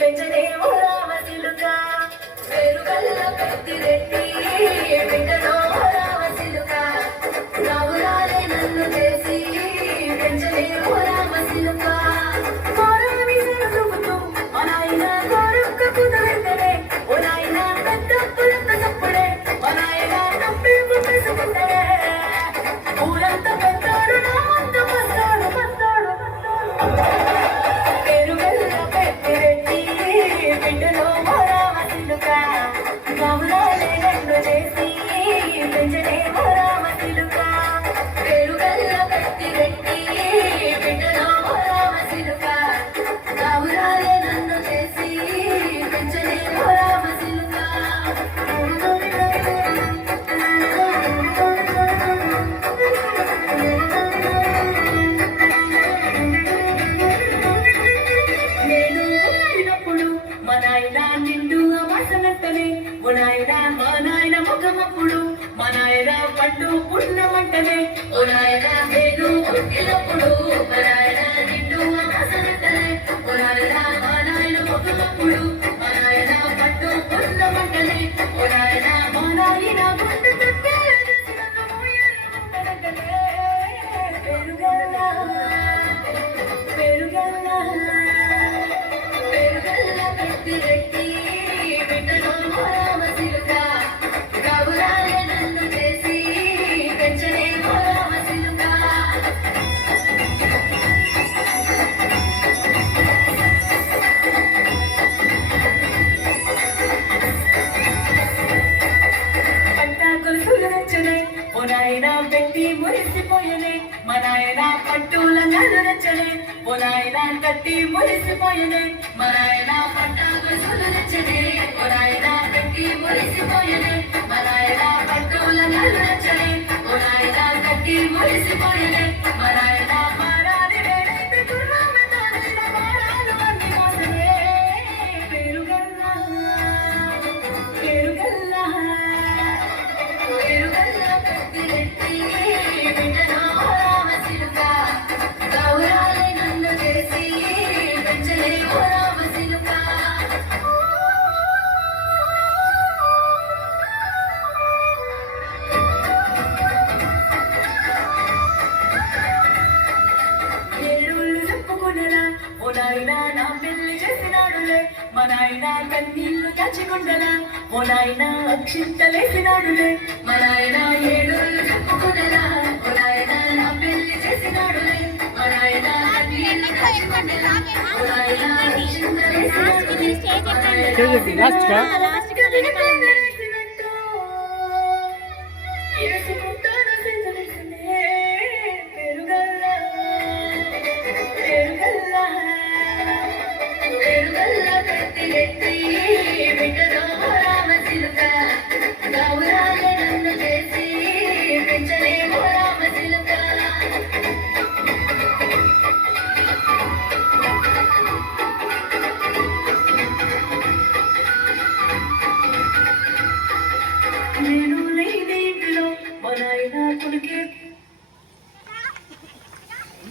పెంచలేమో రామసిలుక పేరుగల్ల పెద్దిరెడ్డి బిడ్డలో రామసిలుక రావురాలే నన్ను చేసి పెంచలేమో రామసిలుక కోరామి సరుకుతూ అనాయన కోరొక్క కుదరతనే ఓనాయన పెద్ద పులంత తప్పుడే ఓనాయన తప్పి పుట్టుకుంటే ఊరంత పెద్దాడు నామంత పస్తాడు పస్తాడు పేరుగల్ల పెద్దిరెడ్డి బిడ్డలో రామసిలుక రావురాలే నన్ను చేసి పెంచలేమో రామసిలుక పేరుగల్ల పెద్దిరెడ్డి బిడ్డలో రామసిలుక రావురాలే నన్ను చేసి పెంచలేమో రామసిలుక నేను పుట్టినప్పుడు మా నాయన నిండు అమాసనంతనే ఓ నాయన మా నాయన ముఖమప్పుడు మా నాయన పండు పుట్టినమంటనే ఓ నాయన నేను పుట్టినప్పుడు మా నాయన నిండు అమాసనంతనే ఓ నాయన మా నాయన ముఖమప్పుడు మా నాయన పండు పుట్టినమంటనే ఓ నాయన మా నాయన గుండె తట్టే నన్ను మోయాలంటనే పెరుగల్ల పెరుగల్ల పేరుగల్ల పెద్దిరెడ్డి బిడ్డలో రామసిలుక రావురాలే నన్ను చేసి పెంచలేమో రామసిలుక పంట గొలుసులు నచ్చనే ఓ నాయన పెట్టి మురిసిపోయనే మా నాయన పట్టుల నన్ను నచ్చనే ఓ నాయన కట్టి మురిసిపోయనే మా నాయన పంట గొలుసులు నచ్చనే ఓ నాయన పెట్టి మురిసిపోయనే మా నాయన పట్టుల నన్ను నచ్చనే ఓ నాయన కట్టి మురిసిపోయనే మా నాయన మారాలి వేడైతే గుర్రమే తానైన మారాలు అన్ని మోసనే పేరుగల్ల పేరుగల్ల పేరుగల్ల పెద్దిరెడ్డి బిడ్డలో రామసిలుక రావురాలే నన్ను చేసి పెంచలేమో రామసిలుక ఏడుళ్ళు చెప్పుకునేలా ఓ నాయన నా పెళ్లి చేసినాడులే మా నాయన కన్నీళ్లు దాచికొండలా ఓ నాయన అక్షింతలేసినాడులే మా నాయన ఏడుళ్ళు చెప్పుకునేలా ఓ నాయన నా పెళ్లి చేసినాడులే మా నాయన కన్నీళ్లు దాచికొండలా ఓ నాయన అక్షింతలేసినాడులే మా నాయన ఏసుకుంటాను సెంచలేసనే పెరుగల్ల పెరుగల్ల పెరుగల్ల పెద్దిరెడ్డి